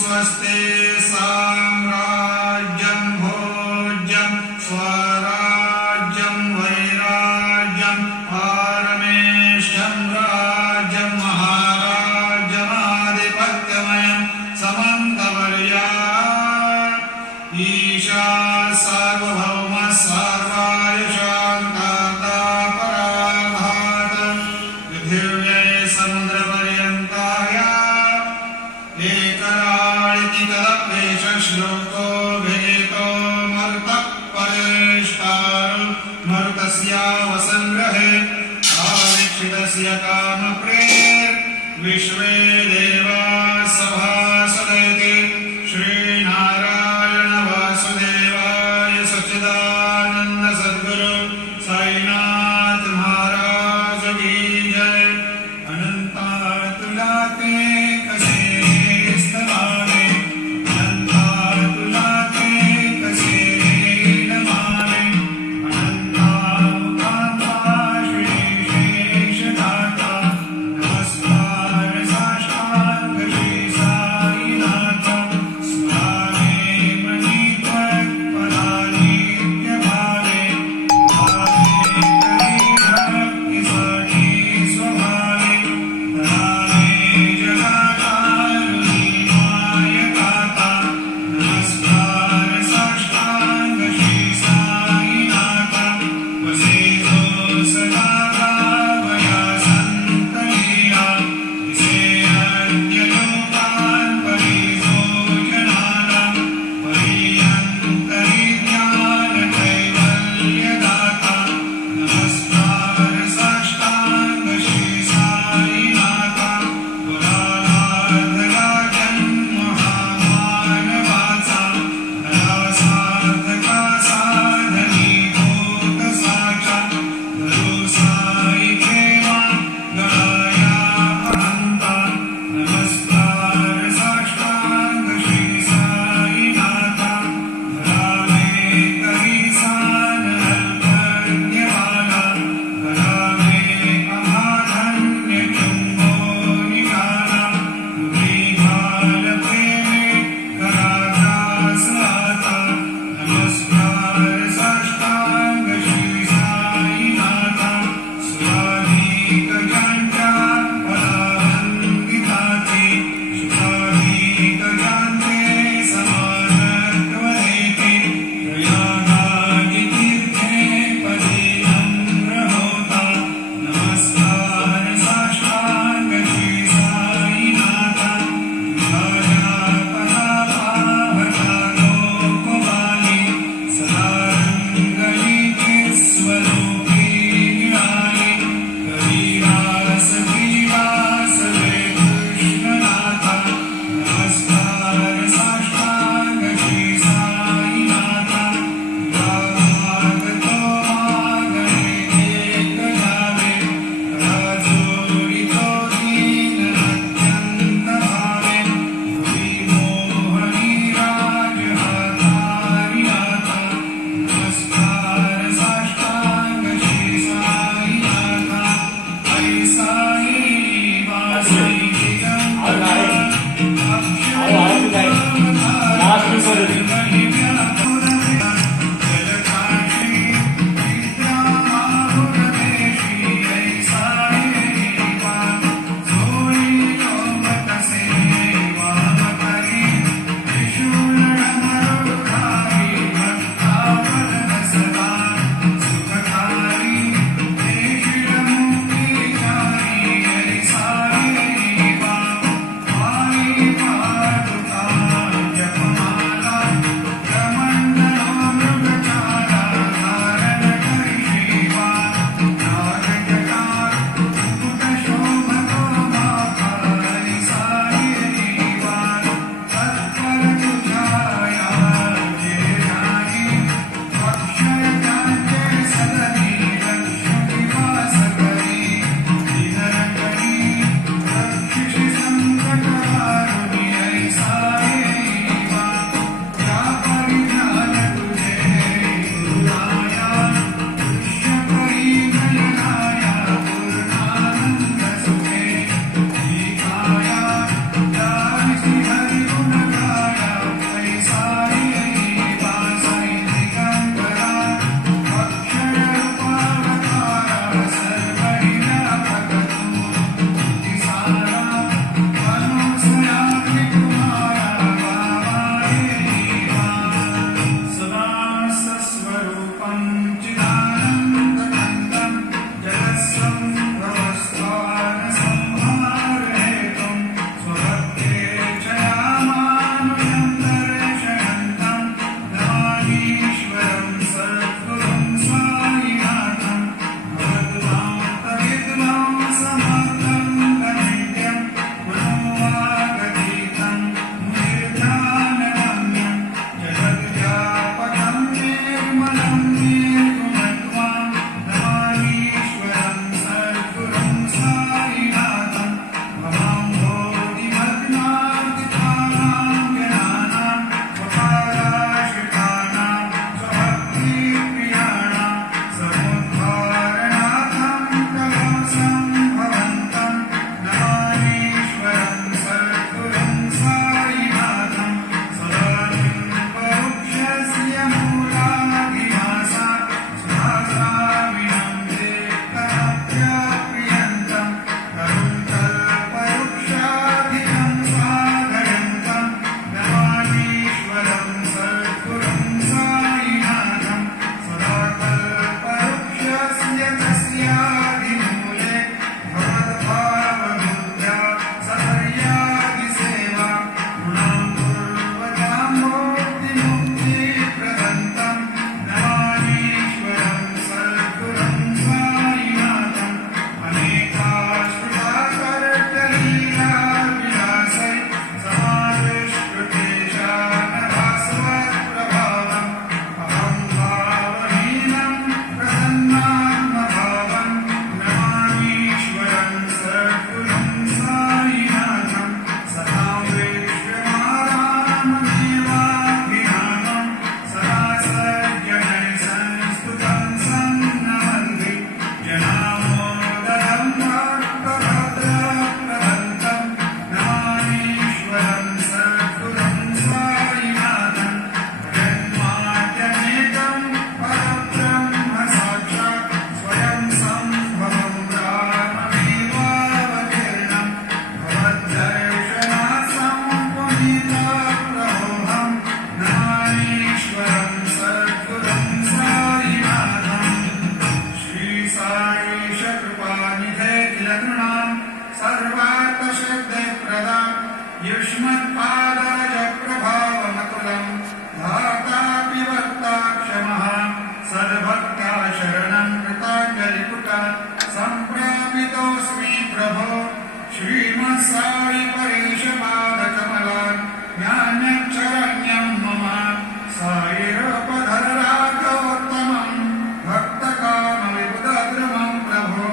स्वस्ति साम्राज्यं भोज्यं स्वराज्यं वैराज्यं पारमेष्ठं राज्यं महाराज्यमाधिपत्यमयं समन्तवर्या ईशा सार्वभौम सर्वायुषान्ताता पराघात पृथिव्यै समुद्रपर्यन्ताया एकराळिति तदप्येष श्लोको भेतो मरुतः परिष्टारो मरुतस्यावसङ्ग्रहे आवीक्षितस्य कामप्रेर विश्वे देवा सभासदेति श्रीनारायण वासुदेवाय सच्चिदानंद सद्गुरु साईनाथ महाराज की जय। अनंता तुला ते कसे स्तवावे, अनंता तुला ते कसे नमावे, अनंता मुखांता श्री शेषनाथा नमस्कार साष्टांग श्री साईनाथ स्वामी मणित्वक परानित्य भावे भावे करी भक्तीसाठी स्वभावे धरावे जगाकारुणी मायकाता नमस्कार साष्टांग श्री साईनाथ वसे जो सदा गावया संतलिया दिसे अद्य लोकान् परिजो जनानां पर्यन्तरि ज्ञान कैवल्यदाता नमस्कार साष्टांग श्री साईनाथ पुराणाधरा जन्म महामानवाचा धरा साधका साधनी भूत साचा धरो साई प्रेमा गळाया अनंता नमस्कार साष्टांग श्री साईनाथ धरावे करी सान अल्पज्ञवाला धरावे अमाधन्य चुंबो निघाला तुम्ही घाल प्रेमे कराग्रास आता नमस्कार साष्टांग श्री साईनाथ स्वाधिक ज्ञानच्या परावंदिताची सुखाधिक ज्ञानते समानत्वरेती प्रयागादि तीर्थे पदे नम्र होता नमस्कार साष्टांग श्री साईनाथ तुझ्या पदाभावता लोकवाली सदा रंगलीची स्वरूपी मिळाली करीवास क्रीवास वे कृष्णनाथ नमस्कार साष्टांग श्री साईनाथ तुझा मागतो मागणे एक द्यावे करा जोडितो दीन अत्यंत भावे तुझी मोहनी राज हातारी आता नमस्कार साष्टांग श्री साईनाथ ऐ साई वासई दिगंबरा अक्षय जलकाशी विद्यामाहुरवेशी ऐ साई जोई लोमकसे वामकरी त्रिशूलमरुधारी भक्तावरदसदा सुखकारी देशिलमुक्तिचारी ऐ साई पाई पादुका जपमाला युष्मत्पादरजप्रभावमतुलं धातापि वक्ताक्षमः सद्भक्त्या शरणं कृताञ्जलिपुटा सम्प्रापितोऽस्मि प्रभो श्रीमत्साई परेशपादकमलान् ज्ञानचरण्यं मम सायिरोपधररागोत्तमं भक्तकामविबुधद्रुमं प्रभो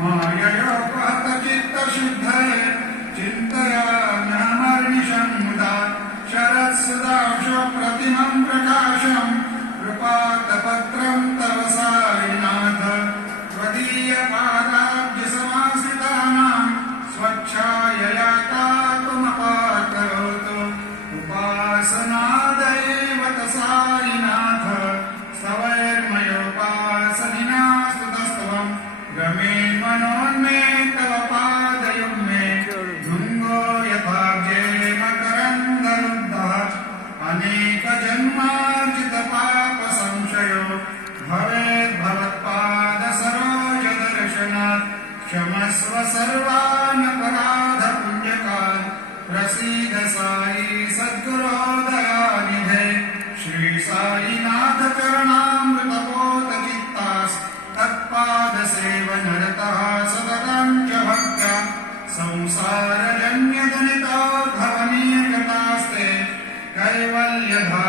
माययोपहतचित्तशुद्धये चिन्तयाम्यहमर्निशं मुदा शरत्सुधांशुप्रतिमं प्रकाशं कृपातपत्रं तव साईनाथ त्वदीयपादाब्जसमाश्रितानां स्वच्छायया तातुमपाकरोतु उपासनादैव साईनाथ स्तवैर्मयोपासनिना स्तुतस्त्वं गमे मनोन्मे तव पादयुग्मे भृङ्गो यथाब्जे मकरन्दरुद्धः अनेकजन्मार्जितपापसंशयो भवेद्भवत्पादसरोजदर्शनात् क्षमस्व सर्वानपराधपुण्यकान् प्रसीद साई सद्गुरो दयानिधे श्री साईनाथ चरणामृतपोतचित्तास् तत्पादसेवनरतः सततं च भक्त्या संसारजन्यजनितोद्भवनीयकृतास्ते कैवल्यधा